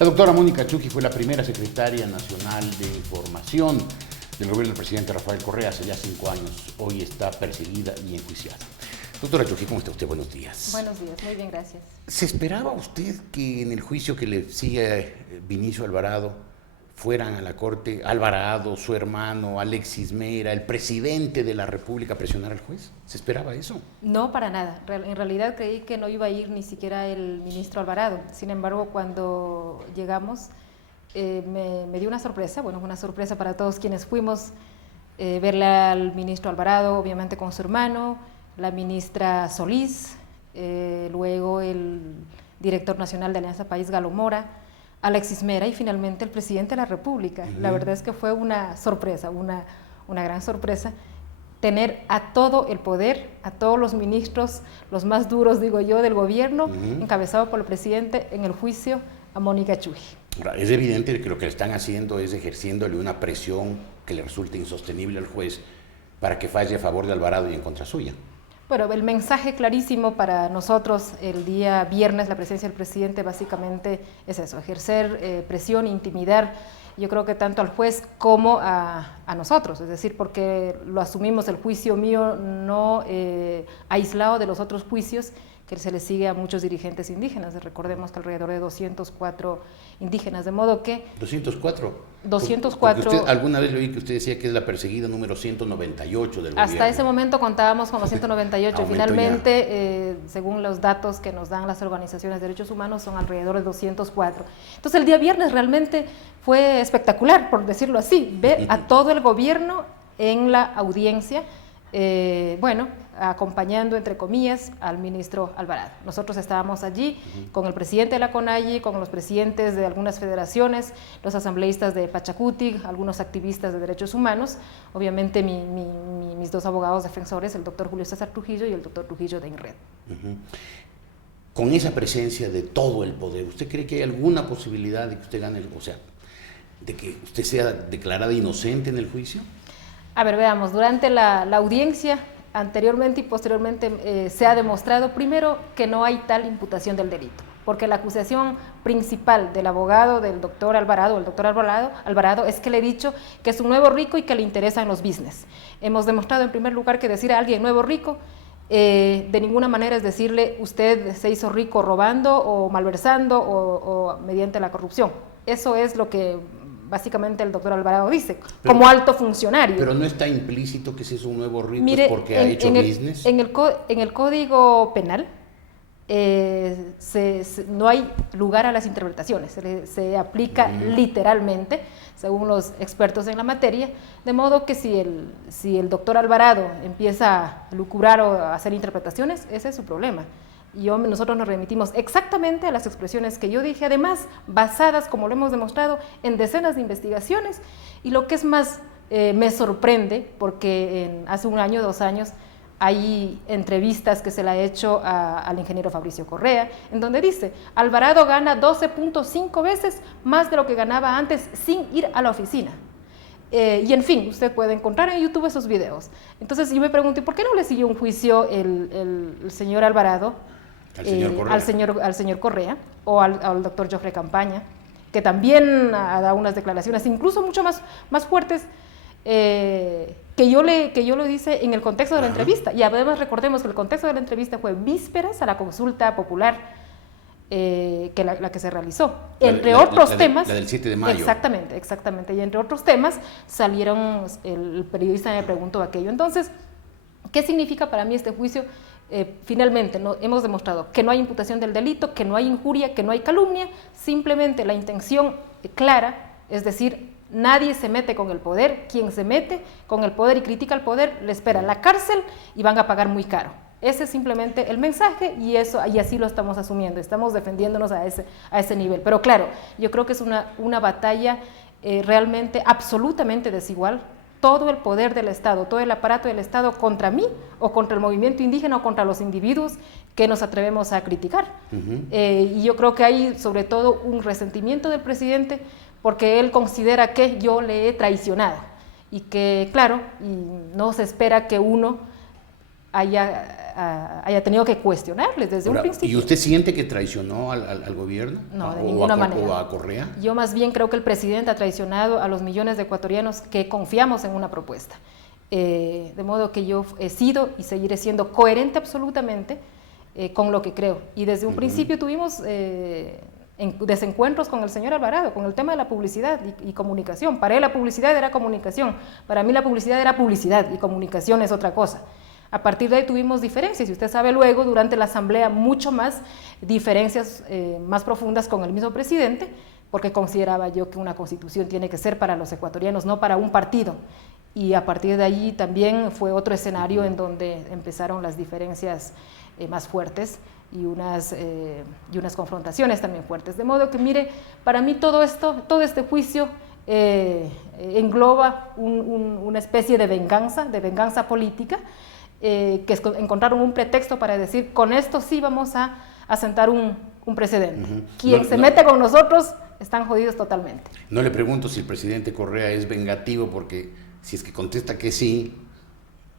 La doctora Mónica Chuqui fue la primera secretaria nacional de información del gobierno del presidente Rafael Correa hace ya 5 años. Hoy está perseguida y enjuiciada. Doctora Chuqui, ¿cómo está usted? Buenos días. Buenos días, muy bien, gracias. ¿Se esperaba usted que en el juicio que le sigue Vinicio Alvarado fueran a la corte Alvarado, su hermano, Alexis Mera, el presidente de la República a presionar al juez? ¿Se esperaba eso? No, para nada. En realidad creí que no iba a ir ni siquiera el ministro Alvarado. Sin embargo, cuando llegamos, me dio una sorpresa, bueno, una sorpresa para todos quienes fuimos, verle al ministro Alvarado, obviamente con su hermano, la ministra Solís, luego el director nacional de Alianza País, Galo Mora, Alexis Mera y finalmente el presidente de la República. La verdad es que fue una sorpresa, una gran sorpresa, tener a todo el poder, a todos los ministros, los más duros, digo yo, del gobierno, encabezado por el presidente en el juicio a Mónica Chuqui. Es evidente que lo que le están haciendo es ejerciéndole una presión que le resulta insostenible al juez para que falle a favor de Alvarado y en contra suya. Bueno, el mensaje clarísimo para nosotros el día viernes, la presencia del presidente básicamente es eso, ejercer presión, intimidar, yo creo que tanto al juez como a nosotros, es decir, porque lo asumimos el juicio mío no aislado de los otros juicios que se le sigue a muchos dirigentes indígenas. Recordemos que alrededor de 204 indígenas, de modo que... ¿204? 204... Porque usted, alguna vez le oí que usted decía que es la perseguida número 198 del gobierno. Hasta ese momento contábamos con los 198, finalmente, según los datos que nos dan las organizaciones de derechos humanos, son alrededor de 204. Entonces el día viernes realmente fue espectacular, por decirlo así, ver a todo el gobierno en la audiencia, bueno, acompañando, entre comillas, al ministro Alvarado. Nosotros estábamos allí con el presidente de la CONAIE, con los presidentes de algunas federaciones, los asambleístas de Pachacuti, algunos activistas de derechos humanos, obviamente mis dos abogados defensores, el doctor Julio César Trujillo y el doctor Trujillo de INRED. Con esa presencia de todo el poder, ¿usted cree que hay alguna posibilidad de que usted gane, o sea, de que usted sea declarada inocente en el juicio? A ver, veamos, durante la audiencia, anteriormente y posteriormente se ha demostrado primero que no hay tal imputación del delito, porque la acusación principal del abogado del doctor Alvarado, Alvarado es que le he dicho que es un nuevo rico y que le interesan los business. Hemos demostrado en primer lugar que decir a alguien nuevo rico de ninguna manera es decirle usted se hizo rico robando o malversando o mediante la corrupción. Eso es lo que básicamente el doctor Alvarado dice, como alto funcionario. Pero no está implícito que si es un nuevo rico es porque ha hecho business. En el Código Penal no hay lugar a las interpretaciones, se aplica literalmente, según los expertos en la materia, de modo que si el doctor Alvarado empieza a lucurar o a hacer interpretaciones, ese es su problema. Y nosotros nos remitimos exactamente a las expresiones que yo dije, además basadas, como lo hemos demostrado, en decenas de investigaciones, y lo que es más, me sorprende, porque hace 1 año, 2 años, hay entrevistas que se le ha hecho al ingeniero Fabricio Correa, en donde dice, Alvarado gana 12.5 veces más de lo que ganaba antes sin ir a la oficina. Y en fin, usted puede encontrar en YouTube esos videos. Entonces yo me pregunté, ¿por qué no le siguió un juicio el señor Alvarado al señor Correa o al doctor Joffre Campaña, que también ha dado unas declaraciones incluso mucho más fuertes que yo lo hice en el contexto de la entrevista? Y además recordemos que el contexto de la entrevista fue vísperas a la consulta popular que la que se realizó, entre otros temas. La del 7 de mayo. Exactamente, y entre otros temas salieron, el periodista me preguntó aquello. Entonces, ¿qué significa para mí este juicio? Finalmente hemos demostrado que no hay imputación del delito, que no hay injuria, que no hay calumnia, simplemente la intención clara, es decir, nadie se mete con el poder, quien se mete con el poder y critica al poder le espera la cárcel y van a pagar muy caro. Ese es simplemente el mensaje y así lo estamos asumiendo, estamos defendiéndonos a ese nivel. Pero claro, yo creo que es una batalla realmente absolutamente desigual. Todo el poder del Estado, todo el aparato del Estado contra mí o contra el movimiento indígena o contra los individuos que nos atrevemos a criticar. Y yo creo que hay sobre todo un resentimiento del presidente porque él considera que yo le he traicionado y que, claro, y no se espera que uno haya haya tenido que cuestionarles desde un principio. ¿Y usted siente que traicionó al gobierno? No, de ninguna manera. ¿O a Correa? Yo más bien creo que el presidente ha traicionado a los millones de ecuatorianos que confiamos en una propuesta. De modo que yo he sido y seguiré siendo coherente absolutamente con lo que creo. Y desde un principio tuvimos desencuentros con el señor Alvarado, con el tema de la publicidad y comunicación. Para él la publicidad era comunicación, para mí la publicidad era publicidad y comunicación es otra cosa. A partir de ahí tuvimos diferencias, y usted sabe luego, durante la asamblea, mucho más diferencias más profundas con el mismo presidente, porque consideraba yo que una constitución tiene que ser para los ecuatorianos, no para un partido. Y a partir de ahí también fue otro escenario en donde empezaron las diferencias más fuertes y unas confrontaciones también fuertes. De modo que, mire, para mí todo este juicio engloba una especie de venganza política, que encontraron un pretexto para decir, con esto sí vamos a sentar un precedente. Quien se mete con nosotros están jodidos totalmente. No le pregunto si el presidente Correa es vengativo, porque si es que contesta que sí,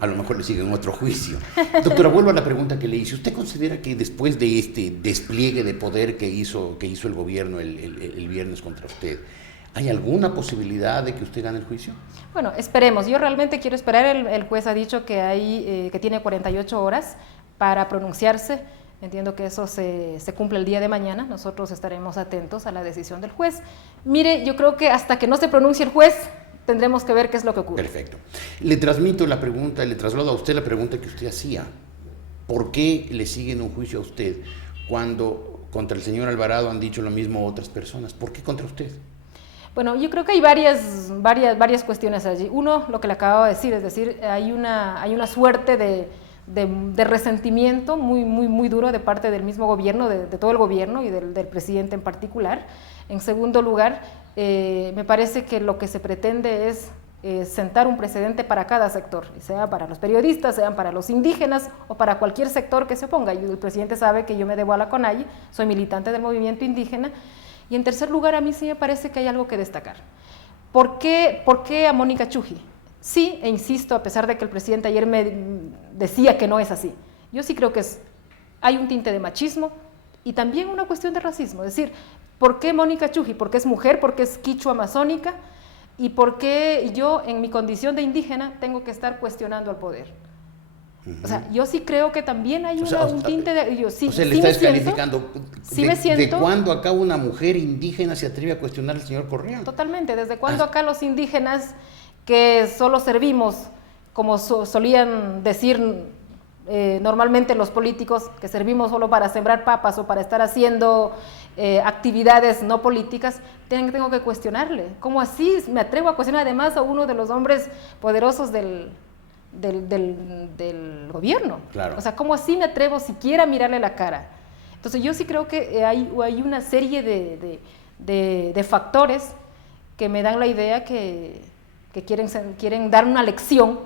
a lo mejor le siguen otro juicio. Doctora, vuelvo a la pregunta que le hice. ¿Usted considera que después de este despliegue de poder que hizo el gobierno el viernes contra usted, ¿hay alguna posibilidad de que usted gane el juicio? Bueno, esperemos. Yo realmente quiero esperar. El juez ha dicho que tiene 48 horas para pronunciarse. Entiendo que eso se cumple el día de mañana. Nosotros estaremos atentos a la decisión del juez. Mire, yo creo que hasta que no se pronuncie el juez, tendremos que ver qué es lo que ocurre. Perfecto. Le traslado a usted la pregunta que usted hacía. ¿Por qué le siguen un juicio a usted cuando contra el señor Alvarado han dicho lo mismo otras personas? ¿Por qué contra usted? Bueno, yo creo que hay varias cuestiones allí. Uno, lo que le acababa de decir, es decir, hay una suerte de resentimiento muy duro de parte del mismo gobierno, de todo el gobierno y del presidente en particular. En segundo lugar, me parece que lo que se pretende es sentar un precedente para cada sector, sea para los periodistas, sean para los indígenas o para cualquier sector que se oponga. Y el presidente sabe que yo me debo a la CONAIE, soy militante del movimiento indígena. Y en tercer lugar, a mí sí me parece que hay algo que destacar. ¿Por qué a Mónica Chují? Sí, e insisto, a pesar de que el presidente ayer me decía que no es así, yo sí creo que hay un tinte de machismo y también una cuestión de racismo. Es decir, ¿por qué Mónica Chují? Porque es mujer, porque es quichua amazónica, y por qué yo, en mi condición de indígena, tengo que estar cuestionando al poder. O sea, yo sí creo que también hay un tinte de... Yo, sí, o sea, le sí está descalificando. Me siento... ¿De cuándo acá una mujer indígena se atreve a cuestionar al señor Correa? Totalmente. ¿Desde cuándo acá los indígenas que solo servimos, como solían decir normalmente los políticos, que servimos solo para sembrar papas o para estar haciendo actividades no políticas, tengo que cuestionarle? ¿Cómo así me atrevo a cuestionar además a uno de los hombres poderosos del gobierno? Claro. O sea, ¿cómo así me atrevo siquiera a mirarle la cara? Entonces yo sí creo que hay una serie de factores que me dan la idea que quieren dar una lección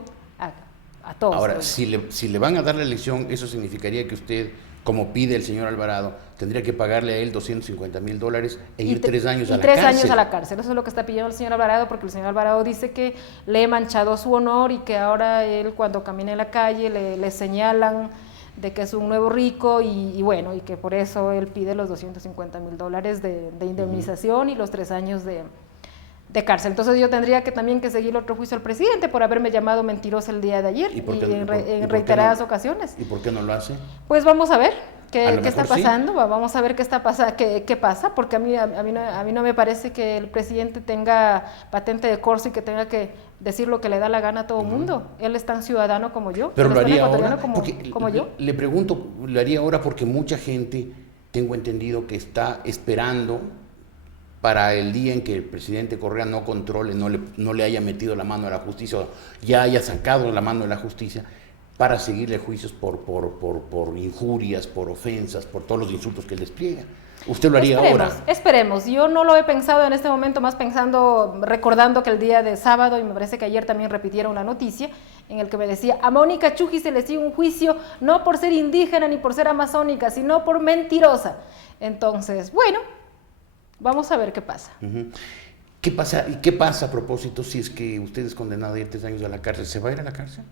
a todos. Ahora, si le van a dar la lección, eso significaría que usted, como pide el señor Alvarado, tendría que pagarle a él $250,000 e ir 3 años a la cárcel. 3 años a la cárcel. Eso es lo que está pidiendo el señor Alvarado, porque el señor Alvarado dice que le he manchado su honor y que ahora él, cuando camina en la calle, le señalan de que es un nuevo rico y bueno, y que por eso él pide los $250,000 de indemnización y los 3 años de cárcel. Entonces yo tendría que también que seguir otro juicio al presidente por haberme llamado mentirosa el día de ayer y en reiteradas ocasiones. ¿Y por qué no lo hace? Pues vamos a ver qué está pasando, sí. Vamos a ver qué pasa, porque a mí no me parece que el presidente tenga patente de corso y que tenga que decir lo que le da la gana a todo el mundo. Él es tan ciudadano como yo. Pero lo haría ahora, como yo. Le pregunto, lo haría ahora porque mucha gente, tengo entendido, que está esperando para el día en que el presidente Correa no controle, no le haya metido la mano a la justicia, o ya haya sacado la mano de la justicia, para seguirle juicios por injurias, por ofensas, por todos los insultos que él despliega. ¿Usted lo haría ahora? Esperemos. Yo no lo he pensado en este momento, más recordando que el día de sábado, y me parece que ayer también repitieron la noticia, en el que me decía, a Mónica Chují se le sigue un juicio no por ser indígena ni por ser amazónica, sino por mentirosa. Entonces, bueno, vamos a ver qué pasa. ¿Qué pasa a propósito si es que usted es condenado a ir 3 años a la cárcel? ¿Se va a ir a la cárcel?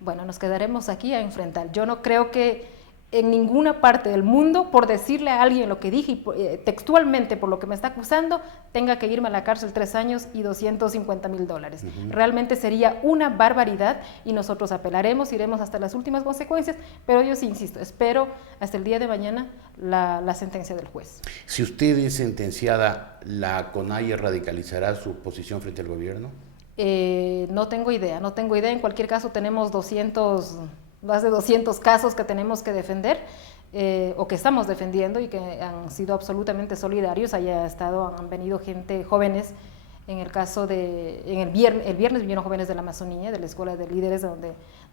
bueno, nos quedaremos aquí a enfrentar. Yo no creo que en ninguna parte del mundo, por decirle a alguien lo que dije textualmente por lo que me está acusando, tenga que irme a la cárcel 3 años y $250,000. Realmente sería una barbaridad y nosotros apelaremos, iremos hasta las últimas consecuencias, pero yo sí insisto, espero hasta el día de mañana la sentencia del juez. Si usted es sentenciada, ¿la CONAIE radicalizará su posición frente al gobierno? No tengo idea. En cualquier caso tenemos más de 200 casos que tenemos que defender o que estamos defendiendo y que han sido absolutamente solidarios. Han venido jóvenes, en el caso de, el viernes vinieron jóvenes de la Amazonía, de la Escuela de Líderes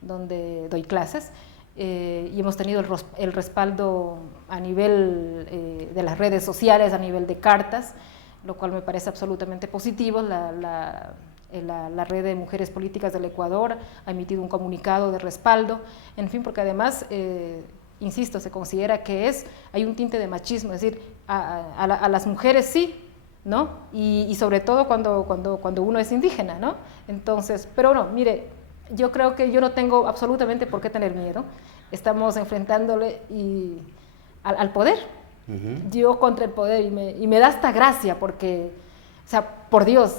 donde doy clases, y hemos tenido el respaldo a nivel de las redes sociales, a nivel de cartas, lo cual me parece absolutamente positivo. La Red de Mujeres Políticas del Ecuador ha emitido un comunicado de respaldo, en fin, porque además, insisto, se considera que hay un tinte de machismo, es decir, a las mujeres sí, ¿no? Y sobre todo cuando uno es indígena, ¿no? Entonces, pero no, mire, yo creo que yo no tengo absolutamente por qué tener miedo. Estamos enfrentándole al poder, yo contra el poder, y me da hasta gracia porque, o sea, por Dios,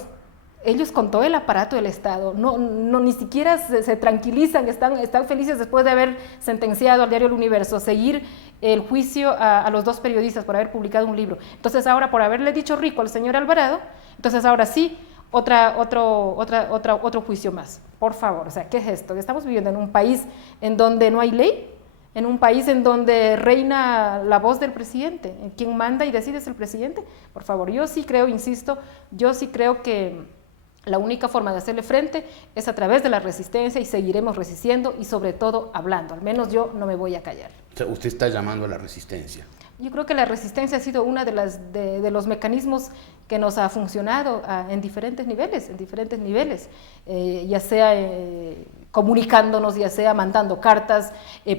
ellos con todo el aparato del Estado, ni siquiera se tranquilizan, están felices después de haber sentenciado al diario El Universo, seguir el juicio a los 2 periodistas por haber publicado un libro. Entonces ahora, por haberle dicho rico al señor Alvarado, entonces ahora sí, otro juicio más. Por favor, o sea, ¿qué es esto? Estamos viviendo en un país en donde no hay ley, en un país en donde reina la voz del presidente, quien manda y decide es el presidente. Por favor, yo sí creo, insisto, que la única forma de hacerle frente es a través de la resistencia y seguiremos resistiendo y sobre todo hablando. Al menos yo no me voy a callar. O sea, usted está llamando a la resistencia. Yo creo que la resistencia ha sido uno de los mecanismos que nos ha funcionado en diferentes niveles, ya sea comunicándonos, ya sea mandando cartas,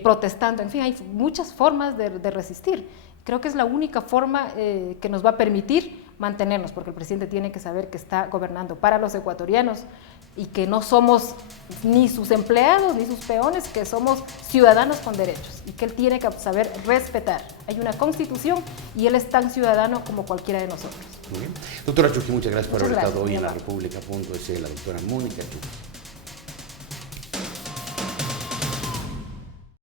protestando, en fin, hay muchas formas de resistir. Creo que es la única forma que nos va a permitir mantenernos, porque el presidente tiene que saber que está gobernando para los ecuatorianos y que no somos ni sus empleados ni sus peones, que somos ciudadanos con derechos y que él tiene que saber respetar. Hay una constitución y él es tan ciudadano como cualquiera de nosotros. Muy bien. Doctora Chují, muchas gracias por haber estado hoy en La República.es, la doctora Mónica Chují.